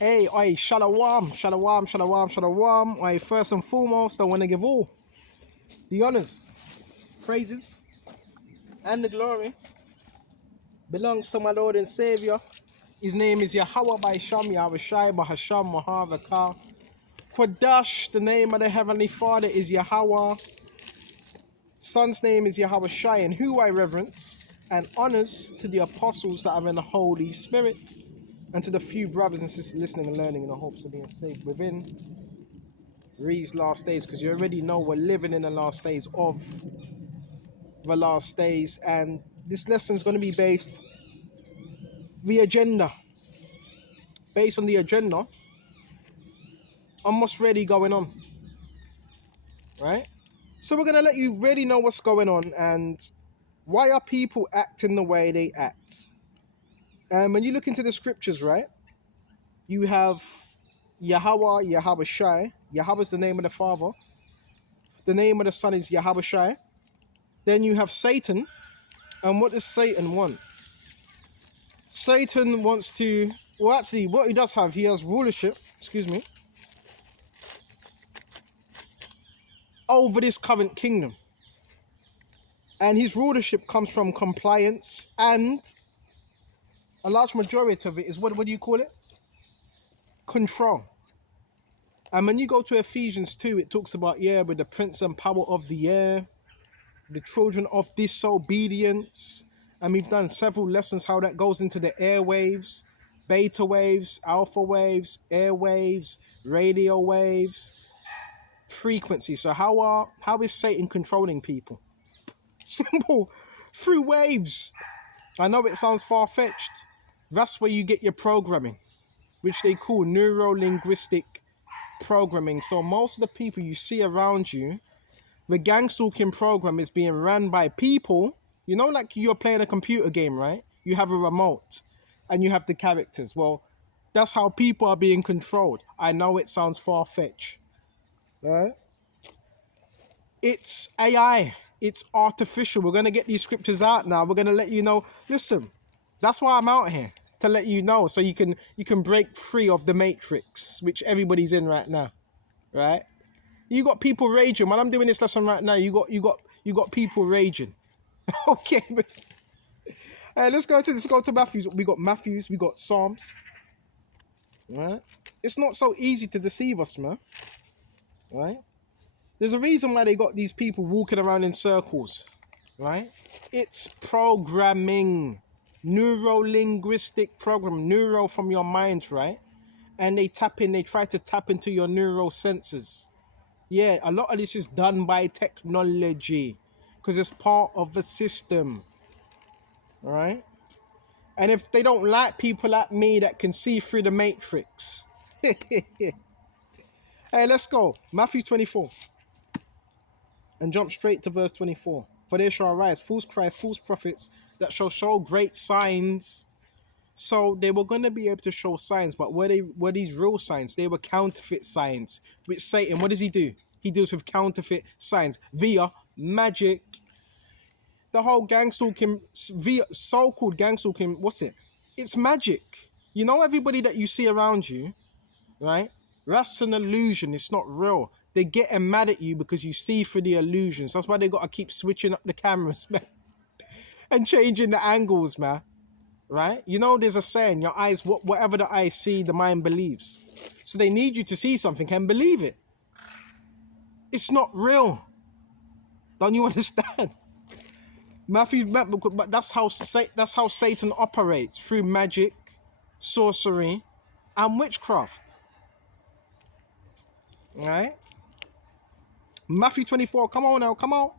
Oi, shalom, shalom, shalom, shalom. Oi, first and foremost, I want to give all the honors, praises, and the glory belongs to my Lord and Savior. His name is Yahweh by Sham, Yahushai, Bahasham, Mahavakar. Quadash, the name of the Heavenly Father is Yahweh. Son's name is Yahweh Shai, and who I reverence, and honors to the apostles that are in the Holy Spirit, and to the few brothers and sisters listening and learning in the hopes of being saved within these last days, because you already know we're living in the last days of the last days, and this lesson is going to be based on the agenda on what's really going on, right? So we're going to let you really know what's going on and why are people acting the way they act. And when you look into the scriptures, right, you have Yahweh, Yahweh Shai. Yahweh is the name of the Father. The name of the Son is Yahweh Shai. Then you have Satan. And what does Satan want? Satan wants to, well, actually, what he does have, he has rulership, over this current kingdom. And his rulership comes from compliance, and a large majority of it is, what do you call it? Control. And when you go to Ephesians 2, it talks about, with the prince and power of the air, the children of disobedience. And we've done several lessons how that goes into the airwaves, beta waves, alpha waves, airwaves, radio waves, frequency. So how is Satan controlling people? Simple. Through waves. I know it sounds far-fetched. That's where you get your programming, which they call NEURO Linguistic Programming. So most of the people you see around you, the gang stalking program is being run by people. You know, like you're playing a computer game, right? You have a remote and you have the characters. Well, that's how people are being controlled. I know it sounds far-fetched, right? It's AI. It's artificial. We're going to get these scriptures out now. We're going to let you know. Listen, that's why I'm out here, to let you know, so you can break free of the matrix, which everybody's in right now, right? You got people raging. When I'm doing this lesson right now, you got people raging. Okay, but let's go to Matthews. We got Matthews. We got Psalms. Right? It's not so easy to deceive us, man. Right? There's a reason why they got these people walking around in circles. Right? It's programming, neuro-linguistic program, neuro from your mind, right? And they try to tap into your neural senses. Yeah, a lot of this is done by technology because it's part of the system, all right? And if they don't like people like me that can see through the matrix, hey, let's go. Matthew 24 and jump straight to verse 24. For there shall arise false Christs, false prophets that shall show great signs. So they were going to be able to show signs, but were these real signs? They were counterfeit signs. Which Satan, what does he do? He deals with counterfeit signs via magic. The whole gang stalking, via so-called gang stalking, what's it? It's magic. You know, everybody that you see around you, right? That's an illusion. It's not real. They're getting mad at you because you see through the illusions. That's why they got to keep switching up the cameras, man, and changing the angles, man. Right? You know, there's a saying, your eyes, whatever the eyes see, the mind believes. So they need you to see something and believe it. It's not real. Don't you understand? But that's how Satan operates, through magic, sorcery, and witchcraft. All right? Matthew 24, come on now, come on.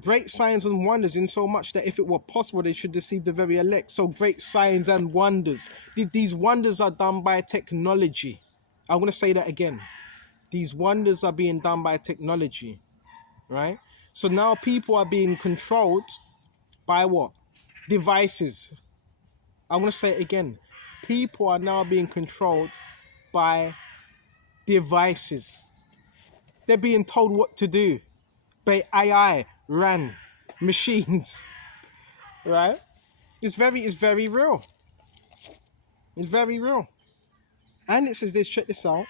Great signs and wonders, in so much that if it were possible, they should deceive the very elect. So great signs and wonders. These wonders are done by technology. I want to say that again. These wonders are being done by technology, right? So now people are being controlled by what? Devices. I want to say it again. People are now being controlled by devices. They're being told what to do by AI, ran machines, right? It's very real. It's very real. And it says this, check this out.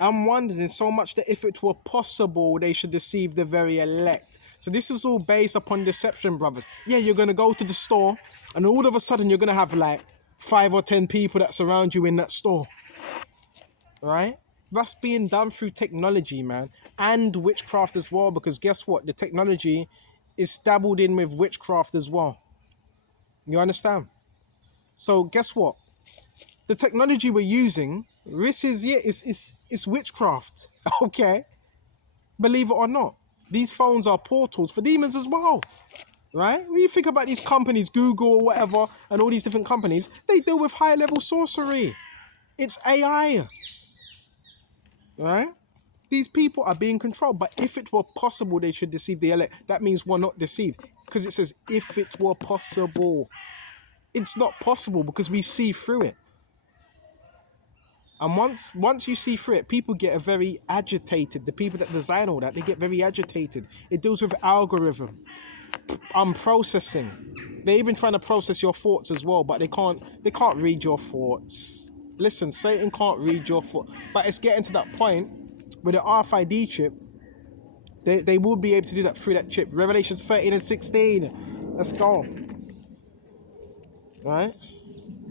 I'm wondering so much that if it were possible, they should deceive the very elect. So this is all based upon deception, brothers. Yeah, you're going to go to the store and all of a sudden you're going to have like 5 or 10 people that surround you in that store. Right? That's being done through technology, man. And witchcraft as well, because guess what? The technology is dabbled in with witchcraft as well. You understand? So guess what? The technology we're using, this is, yeah, it's witchcraft. Okay? Believe it or not. These phones are portals for demons as well. Right? When you think about these companies, Google or whatever, and all these different companies, they deal with high level sorcery. It's AI. Right? These people are being controlled. But if it were possible, they should deceive the elect. That means we're not deceived. Because it says, if it were possible. It's not possible because we see through it. And once you see through it, people get very agitated. The people that design all that, they get very agitated. It deals with algorithm, processing. They're even trying to process your thoughts as well, but they can't read your thoughts. Listen, Satan can't read your thoughts. But it's getting to that point with the RFID chip, they will be able to do that through that chip. Revelations 13 and 16. Let's go. Right?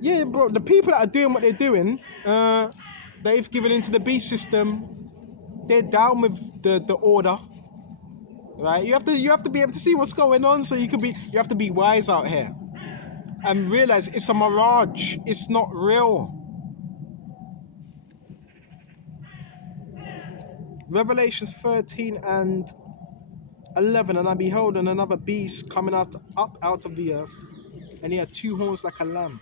Yeah, bro, the people that are doing what they're doing, they've given into the beast system. They're down with the order, right? You have to be able to see what's going on, so you have to be wise out here and realize it's a mirage. It's not real. Revelations 13 and 11, and I beheld another beast coming up out of the earth, and he had 2 horns like a lamb,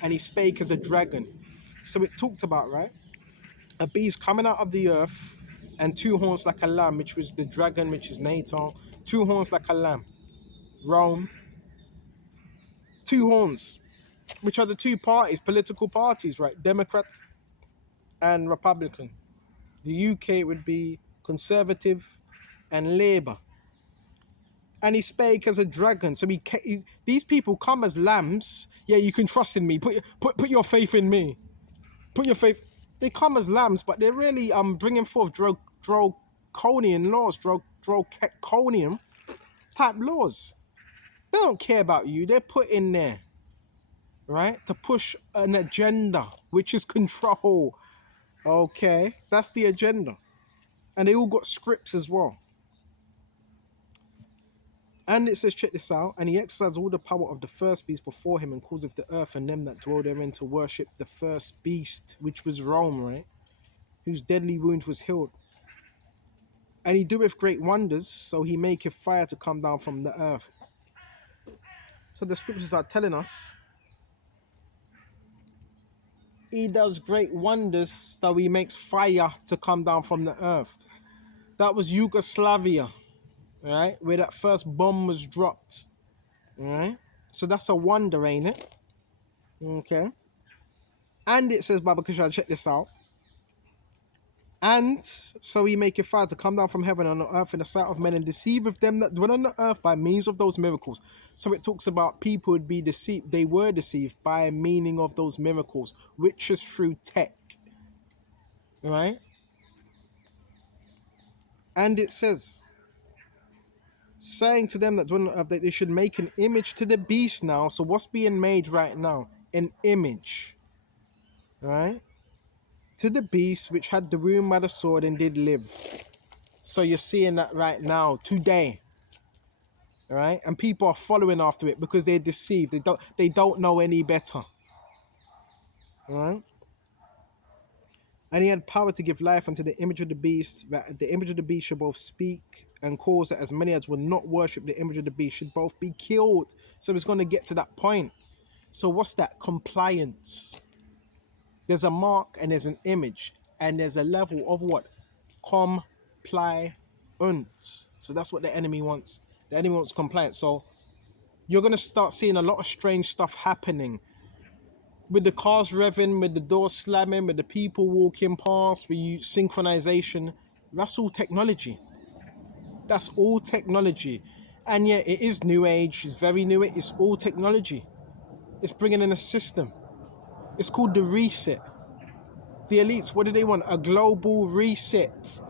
and he spake as a dragon. So it talked about, right, a beast coming out of the earth and 2 horns like a lamb, which was the dragon, which is NATO. 2 horns like a lamb, Rome. 2 horns, which are the 2 parties, political parties, right? Democrats and Republican. The UK would be Conservative and Labour. And he spake as a dragon. So these people come as lambs. Yeah, you can trust in me. Put your faith in me. Put your faith. They come as lambs, but they're really bringing forth draconian laws, draconian type laws. They don't care about you. They're put in there, right, to push an agenda, which is control. Okay, that's the agenda. And they all got scripts as well. And it says, check this out, and he exercised all the power of the first beast before him, and causeth the earth and them that dwell therein to worship the first beast, which was Rome, right? Whose deadly wound was healed. And he doeth great wonders, so he maketh fire to come down from the earth. So the scriptures are telling us he does great wonders, so he makes fire to come down from the earth. That was Yugoslavia, right? Where that first bomb was dropped, right? So that's a wonder, ain't it? Okay. And it says, Baba Kushal, check this out. And so he maketh fire to come down from heaven on the earth in the sight of men, and deceiveth them that dwell on the earth by means of those miracles. So it talks about people would be deceived. They were deceived by meaning of those miracles, which is through tech. Right? And it says, saying to them that dwell on the earth, that they should make an image to the beast now. So what's being made right now? An image. Right? To the beast which had the wound by the sword and did live. So you're seeing that right now, today. Right? And people are following after it because they're deceived. They don't know any better. Right? And he had power to give life unto the image of the beast, that the image of the beast should both speak and cause that as many as would not worship the image of the beast should both be killed. So it's going to get to that point. So what's that? Compliance. There's a mark and there's an image, and there's a level of what? Compliance. So that's what the enemy wants. The enemy wants compliance. So you're going to start seeing a lot of strange stuff happening. With the cars revving, with the doors slamming, with the people walking past, with you synchronization. That's all technology. That's all technology. And yeah, it is new age. It's very new. It's all technology. It's bringing in a system. It's called the reset. The elites, what do they want? A global reset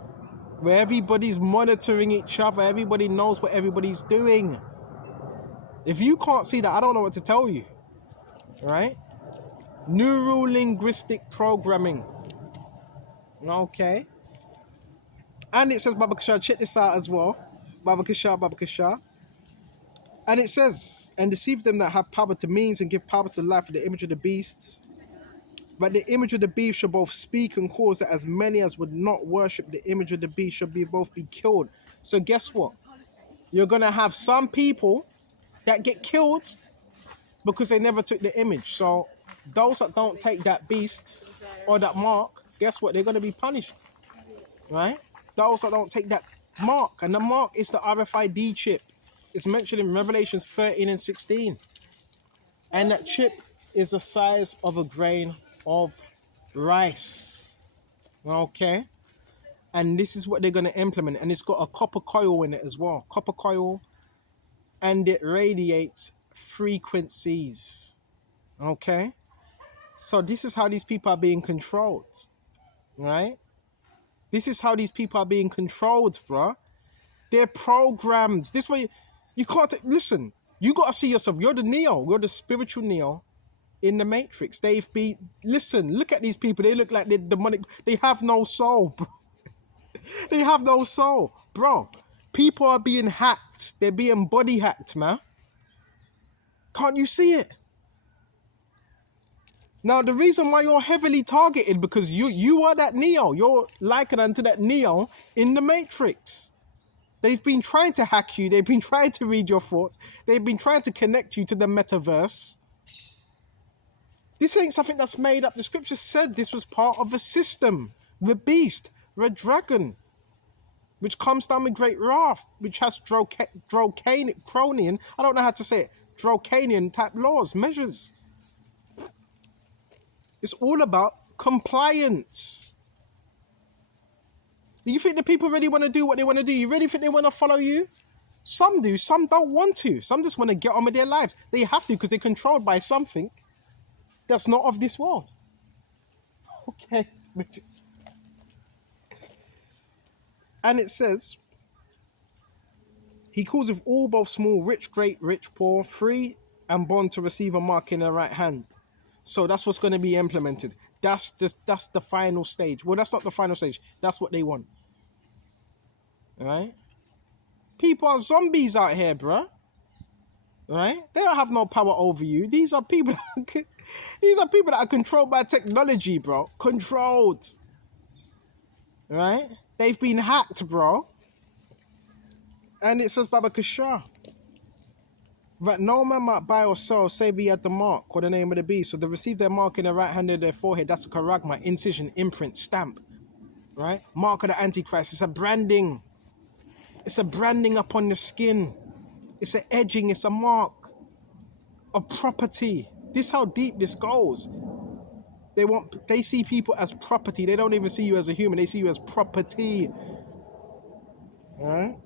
where everybody's monitoring each other. Everybody knows what everybody's doing. If you can't see that, I don't know what to tell you, right? Neuro linguistic programming. Okay. And it says, Baba Kishar, check this out as well. Baba Kishar, Baba Kishar. And it says, and deceive them that have power to means and give power to life in the image of the beast. But the image of the beast shall both speak and cause that as many as would not worship the image of the beast shall both be killed. So guess what? You're going to have some people that get killed because they never took the image. So those that don't take that beast or that mark, guess what? They're going to be punished, right? Those that don't take that mark, and the mark is the RFID chip. It's mentioned in Revelations 13 and 16. And that chip is the size of a grain of rice. Okay? And this is what they're going to implement. And it's got a copper coil in it as well. Copper coil. And it radiates frequencies. Okay? So this is how these people are being controlled. Right? This is how these people are being controlled, bro. They're programmed. This way, you can't... Listen, you got to see yourself. You're the Neo. You're the spiritual Neo in the Matrix. They've been... Listen, look at these people. They look like they're demonic. They have no soul, bro. They have no soul. Bro, people are being hacked. They're being body hacked, man. Can't you see it? Now, the reason why you're heavily targeted, because you are that Neo. You're likened unto that Neo in the Matrix. They've been trying to hack you. They've been trying to read your thoughts. They've been trying to connect you to the metaverse. This ain't something that's made up. The scripture said this was part of a system. The beast, the dragon, which comes down with great wrath, which has Draconian, I don't know how to say it, Draconian type laws, measures. It's all about compliance. Do you think the people really want to do what they want to do? You really think they want to follow you? Some do, some don't want to. Some just want to get on with their lives. They have to because they're controlled by something that's not of this world. Okay. And it says, he calls of all, both small, rich, great, rich, poor, free and bond to receive a mark in their right hand. So that's what's going to be implemented. That's the final stage. Well, that's not the final stage. That's what they want. All right? People are zombies out here, bruh. Right? They don't have no power over you. These are people that are controlled by technology, bro. Controlled. Right? They've been hacked, bro. And it says, Baba Kishar, that no man might buy or sell save he had the mark or the name of the beast. So they receive their mark in their right hand of their forehead. That's a charagma, incision, imprint, stamp. Right? Mark of the Antichrist. It's a branding. It's a branding upon the skin. It's an edging. It's a mark of property. This is how deep this goes. They see people as property. They don't even see you as a human. They see you as property. Right?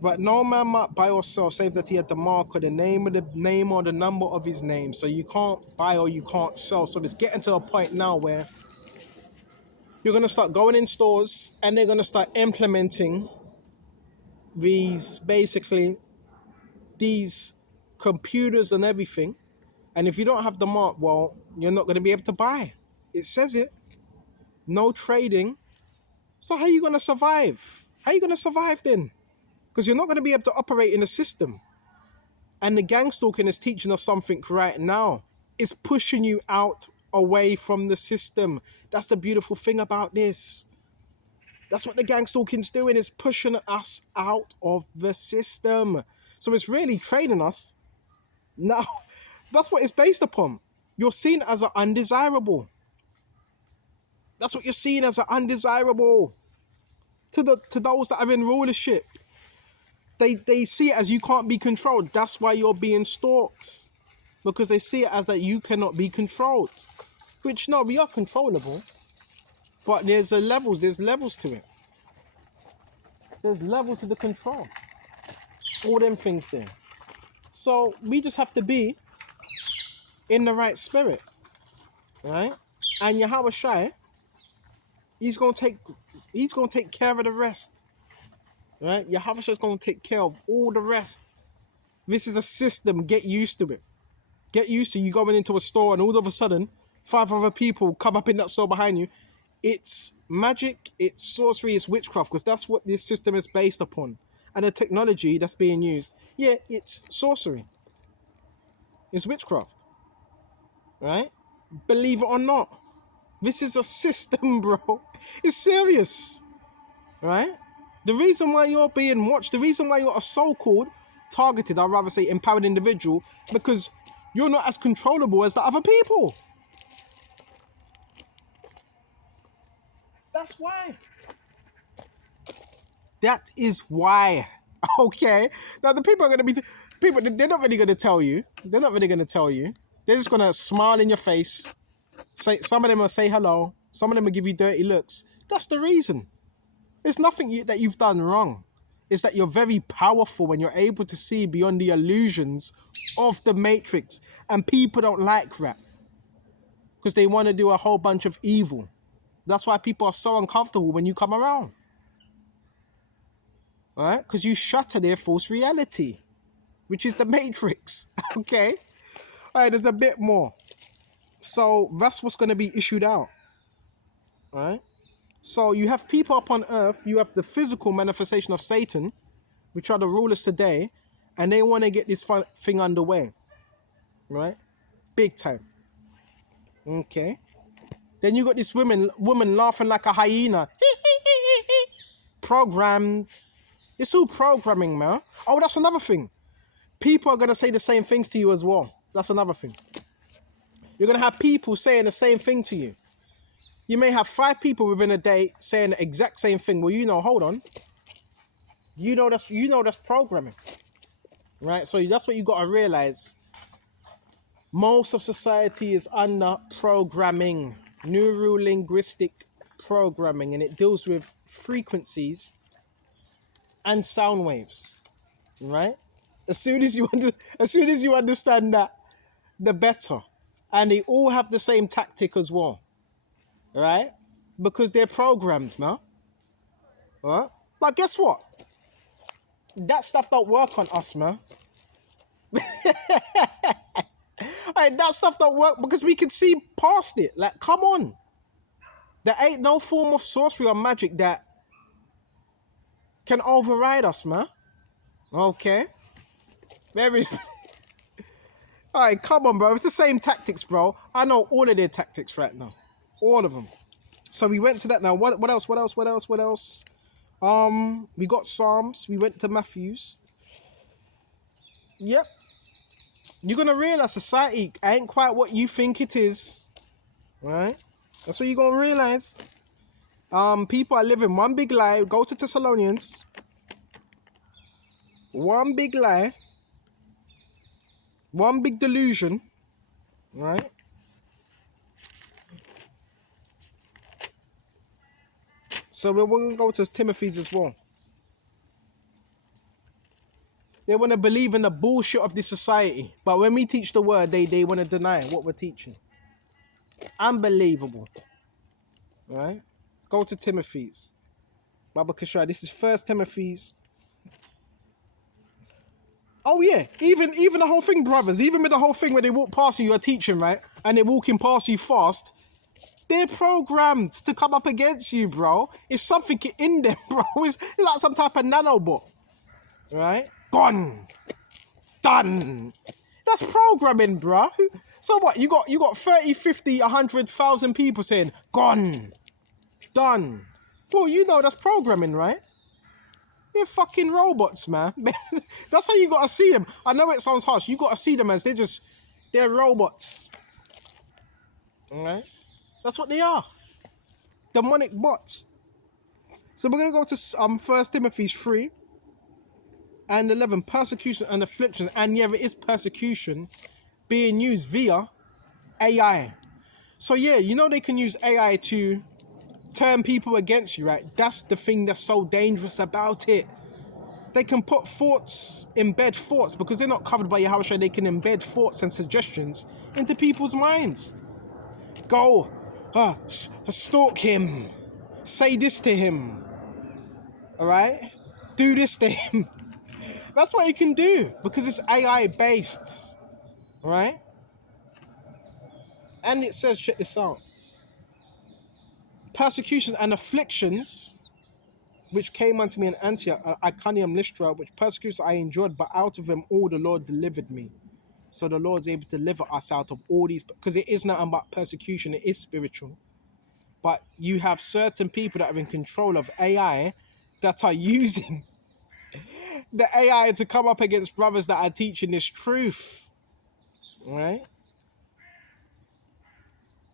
But no man might buy or sell save that he had the mark or the name or the number of his name. So you can't buy or you can't sell. So it's getting to a point now where you're going to start going in stores and they're going to start implementing these computers and everything. And if you don't have the mark, well, you're not going to be able to buy. It says it. No trading. So how are you going to survive? How are you going to survive then? Because you're not going to be able to operate in a system. And the gang stalking is teaching us something right now. It's pushing you out away from the system. That's the beautiful thing about this. That's what the gang stalking's doing, is pushing us out of the system. So it's really training us. Now, that's what it's based upon. You're seen as an undesirable. That's what you're seen as, an undesirable. To those that are in rulership. They see it as you can't be controlled. That's why you're being stalked. Because they see it as that you cannot be controlled. Which, no, we are controllable. But there's levels to it. There's levels to the control. All them things there. So we just have to be in the right spirit, right? And Yahweh Shai, he's gonna take care of the rest, right? Yahweh Shai is gonna take care of all the rest. This is a system. Get used to it. Get used to you going into a store and all of a sudden 5 other people come up in that store behind you. It's magic, it's sorcery, it's witchcraft, because that's what this system is based upon. And the technology that's being used, yeah, it's sorcery. It's witchcraft, right? Believe it or not, this is a system, bro. It's serious, right? The reason why you're being watched, the reason why you're a so-called targeted, I'd rather say empowered individual, because you're not as controllable as the other people. That's why. That is why. Okay. Now the people are going to be, they're not really going to tell you. They're not really going to tell you. They're just going to smile in your face. Some of them will say hello. Some of them will give you dirty looks. That's the reason. It's nothing that you've done wrong. It's that you're very powerful when you're able to see beyond the illusions of the matrix. And people don't like that, because they want to do a whole bunch of evil. That's why people are so uncomfortable when you come around. All right? Because you shatter their false reality, which is the matrix. Okay? All right, there's a bit more. So that's what's going to be issued out. All right? So you have people up on earth, you have the physical manifestation of Satan, which are the rulers today, and they want to get this thing underway. Right? Big time. Okay? Then you got this woman laughing like a hyena. Programmed. It's all programming, man. Oh, that's another thing. People are going to say the same things to you as well. That's another thing. You're going to have people saying the same thing to you. You may have 5 people within a day saying the exact same thing. Well, hold on. You know that's programming. Right? So that's what you got to realize. Most of society is under programming. Neuro linguistic programming, and it deals with frequencies and sound waves, right? As soon as you understand that, the better. And they all have the same tactic as well, right? Because they're programmed, man. Right? But guess what? That stuff don't work on us, man. Right, that stuff don't work because we can see past it. Like, come on. There ain't no form of sorcery or magic that can override us, man. Okay. Very. All right, come on, bro. It's the same tactics, bro. I know all of their tactics right now. All of them. So we went to that now. What else? We got Psalms. We went to Matthews. Yep. You're going to realize society ain't quite what you think it is. Right? That's what you're going to realize. People are living one big lie. Go to Thessalonians. One big lie. One big delusion. Right? So we're going to go to Timothy's as well. They want to believe in the bullshit of this society. But when we teach the word, they want to deny what we're teaching. Unbelievable. Right? Go to Timothy's. Baba Kashra, this is 1 Timothy's. Oh yeah, even the whole thing, brothers, even with the whole thing where they walk past you, you're teaching, right? And they're walking past you fast. They're programmed to come up against you, bro. It's something in them, bro. It's like some type of nanobot. Right? Gone. Done. That's programming, bro. So what? You got 30, 50, 100,000 people saying, gone. Done. Well, that's programming, right? They're fucking robots, man. That's how you gotta see them. I know it sounds harsh. You gotta see them as they're robots. Alright? That's what they are. Demonic bots. So we're gonna go to 1 Timothy 3 and 11. Persecution and affliction. And yeah, it is persecution being used via AI. So yeah, they can use AI to turn people against you, right? That's the thing that's so dangerous about it. They can put thoughts, embed thoughts, because they're not covered by Yahushua. They can embed thoughts and suggestions into people's minds. Go, stalk him, say this to him, all right? Do this to him. That's what you can do, because it's AI based, all right? And it says, check this out. Persecutions and afflictions which came unto me in Antioch, Iconium, Lystra, which persecutions I endured, but out of them all the Lord delivered me. So the Lord's able to deliver us out of all these, because it is not about persecution, it is spiritual. But you have certain people that are in control of AI that are using the AI to come up against brothers that are teaching this truth. Right?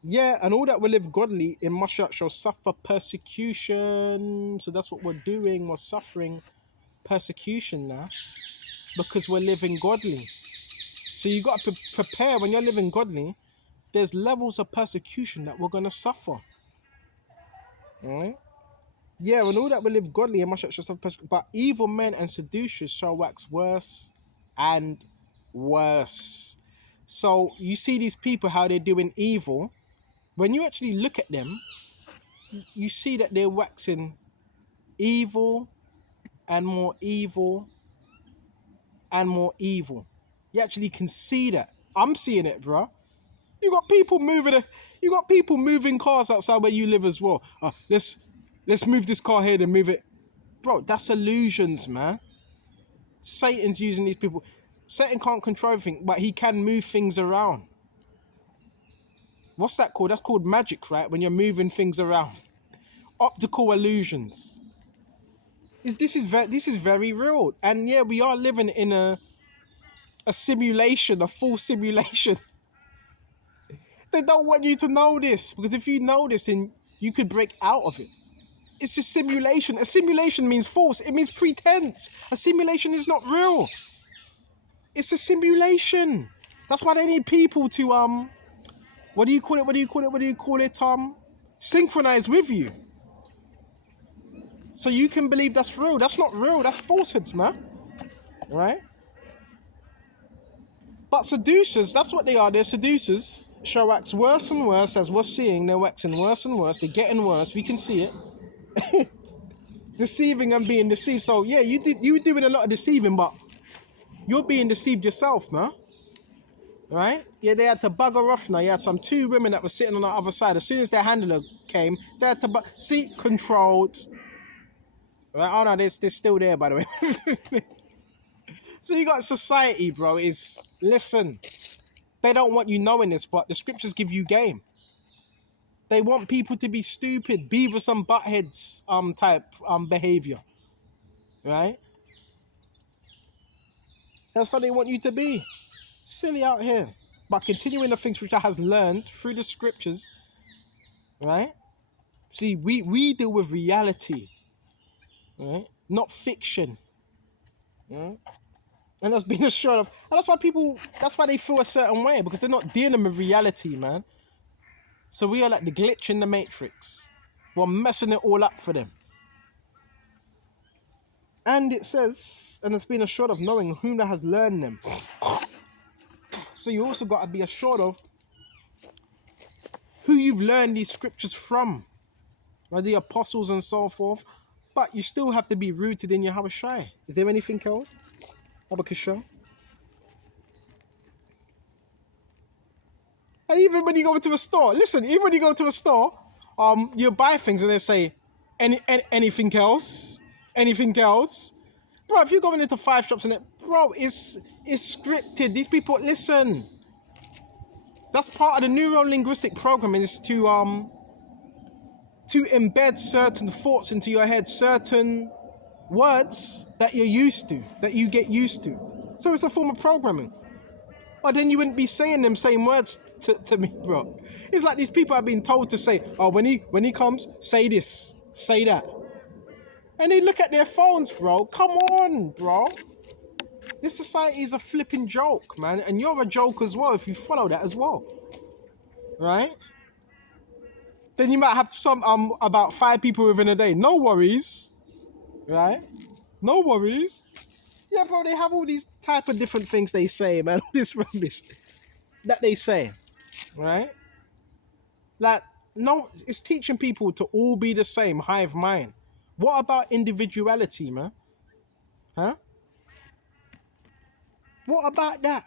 Yeah, and all that will live godly in Mashiach shall suffer persecution. So that's what we're doing. We're suffering persecution now because we're living godly. So you got to prepare. When you're living godly, there's levels of persecution that we're going to suffer. All right? Yeah, and all that will live godly in Mashiach shall suffer persecution. But evil men and seducers shall wax worse and worse. So you see these people, how they're doing evil. When you actually look at them, you see that they're waxing evil and more evil and more evil. You actually can see that. I'm seeing it, bro. You got people moving cars outside where you live as well. Let's move this car here and move it. Bro, that's illusions, man. Satan's using these people. Satan can't control everything, but he can move things around. What's that called? That's called magic, right? When you're moving things around. Optical illusions. This is very real. And yeah, we are living in a simulation, a full simulation. They don't want you to know this, because if you know this, then you could break out of it. It's a simulation. A simulation means false. It means pretense. A simulation is not real. It's a simulation. That's why they need people to synchronize with you. So you can believe that's real. That's not real. That's falsehoods, man. Right? But seducers, that's what they are. They're seducers. Shall wax worse and worse, as we're seeing. They're waxing worse and worse. They're getting worse. We can see it. Deceiving and being deceived. So yeah, you're doing a lot of deceiving, but you're being deceived yourself, man. Right? Yeah, they had to bugger off now. You had some 2 women that were sitting on the other side. As soon as their handler came, they had to see controlled. Right? Oh no, they're still there, by the way. So you got society, bro, listen, they don't want you knowing this, but the scriptures give you game. They want people to be stupid, Beavis and Buttheads type behavior. Right? That's how they want you to be. Silly out here. But continuing the things which I has learned through the scriptures, right? See, we deal with reality, right? Not fiction. Right? And that's been assured of. And that's why they feel a certain way, because they're not dealing with reality, man. So we are like the glitch in the matrix. We're messing it all up for them. And it says, and it's been assured of knowing whom that has learned them. So you also got to be assured of who you've learned these scriptures from. Like the apostles and so forth. But you still have to be rooted in Yahushua. Is there anything else? Abakasha? And even when you go into a store, listen, even when you go to a store, you buy things and they say, anything else? Anything else? Bro, if you're going into 5 shops and it's scripted. These people, listen. That's part of the neuro linguistic programming, is to embed certain thoughts into your head, certain words that you're used to, that you get used to. So it's a form of programming. But then you wouldn't be saying them same words to me, bro. It's like these people have been told to say, oh, when he comes, say this, say that. And they look at their phones, bro. Come on, bro. This society is a flipping joke, man. And you're a joke as well if you follow that as well. Right? Then you might have some about 5 people within a day. No worries. Right? No worries. Yeah, bro, they have all these type of different things they say, man. All this rubbish that they say, right? Like, no, it's teaching people to all be the same, hive mind. What about individuality, man? Huh? What about that?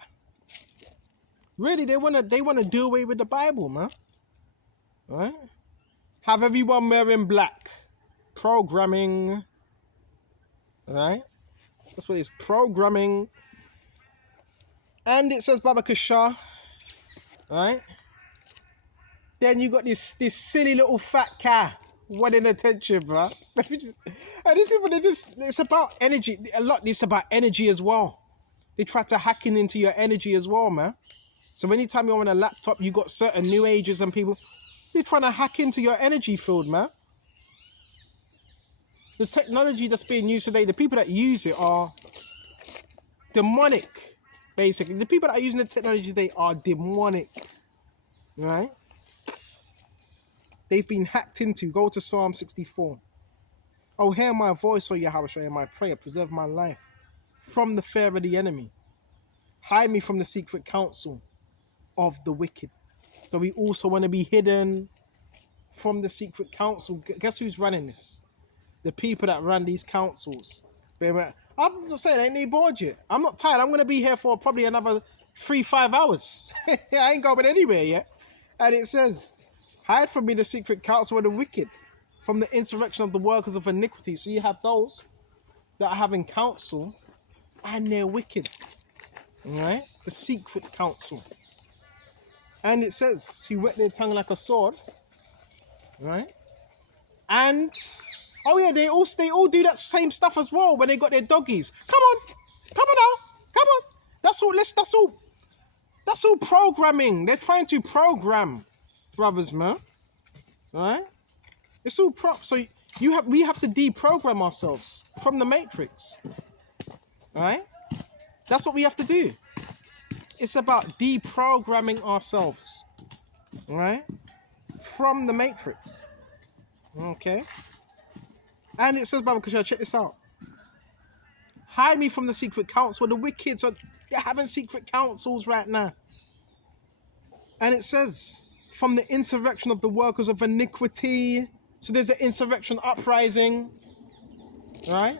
Really, they wanna do away with the Bible, man. Right? Have everyone wearing black. Programming. Right? That's what it's programming. And it says Baba Kashar, right? Then you got this silly little fat cat wanting attention, bro. And these people, it's about energy. A lot, it's about energy as well. They try to hack into your energy as well, man. So anytime you're on a laptop, you got certain new ages and people, they're trying to hack into your energy field, man. The technology that's being used today, the people that use it are demonic, basically. The people that are using the technology today are demonic, right? They've been hacked into. Go to Psalm 64. Oh, hear my voice, O Yahweh, and my prayer. Preserve my life from the fear of the enemy. Hide me from the secret counsel of the wicked. So we also want to be hidden from the secret counsel. Guess who's running this? The people that run these councils. I'm just saying, ain't they bored yet? I'm not tired. I'm going to be here for probably another 3-5 hours. I ain't going anywhere yet. And it says, hide from me the secret counsel of the wicked, from the insurrection of the workers of iniquity. So you have those that are having counsel and they're wicked. All right? The secret counsel. And it says, he whet their tongue like a sword. Right? And, oh yeah, they all do that same stuff as well when they got their doggies. Come on now. Come on. That's all programming. They're trying to program, brothers, man. Right? It's all so we have to deprogram ourselves from the matrix. Right? That's what we have to do. It's about deprogramming ourselves. Right? From the matrix. Okay? And it says, Baba Kushal, check this out. Hide me from the secret council. The wicked, so they're having secret councils right now. And it says, from the insurrection of the workers of iniquity. So there's an insurrection uprising. Right?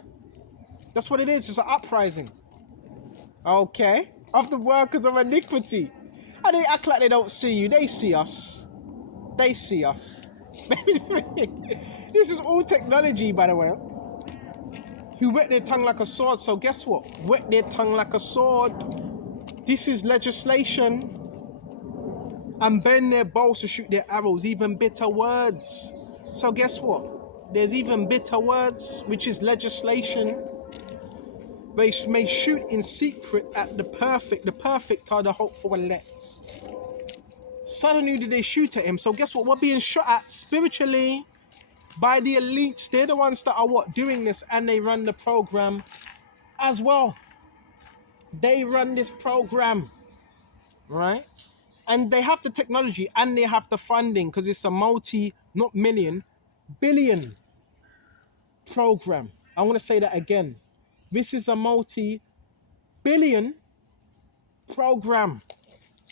That's what it is. It's an uprising. Okay. Of the workers of iniquity. And they act like they don't see you. They see us. They see us. This is all technology, by the way. Who whet their tongue like a sword. So guess what? Whet their tongue like a sword. This is legislation. And bend their bows to shoot their arrows. Even bitter words. So guess what? There's even bitter words, which is legislation. They may shoot in secret at the perfect. The perfect are the hopeful elect. Suddenly did they shoot at him. So guess what? We're being shot at spiritually by the elites. They're the ones that are doing this, and they run the program as well. They run this program, right? And they have the technology and they have the funding because it's a not million, billion program. I want to say that again. This is a multi-billion program,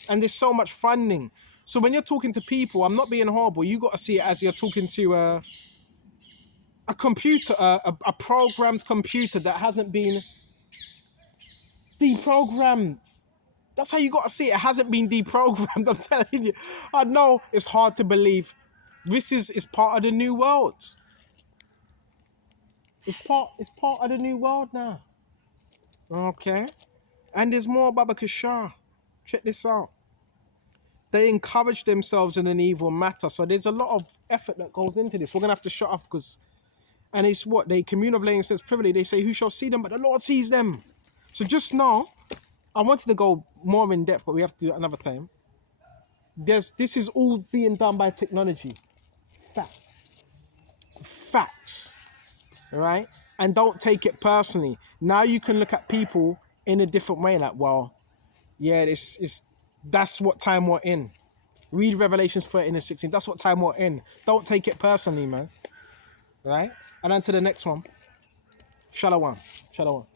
and there's so much funding. So when you're talking to people, I'm not being horrible. You got to see it as you're talking to a computer, a programmed computer that hasn't been deprogrammed. That's how you got to see it. It hasn't been deprogrammed. I'm telling you. I know it's hard to believe. This is part of the new world. It's part of the new world now. Okay. And there's more Baba Kashar. Check this out. They encourage themselves in an evil matter. So there's a lot of effort that goes into this. We're going to have to shut off because... And it's what? They commune of laying says privily. They say, who shall see them? But the Lord sees them. So just know, I wanted to go more in depth, but we have to do it another time. This is all being done by technology. Facts. Right? And don't take it personally. Now you can look at people in a different way. Like, well, yeah, that's what time we're in. Read Revelations 13 and 16. That's what time we're in. Don't take it personally, man. Right? And on to the next one. Shalom. Shalom.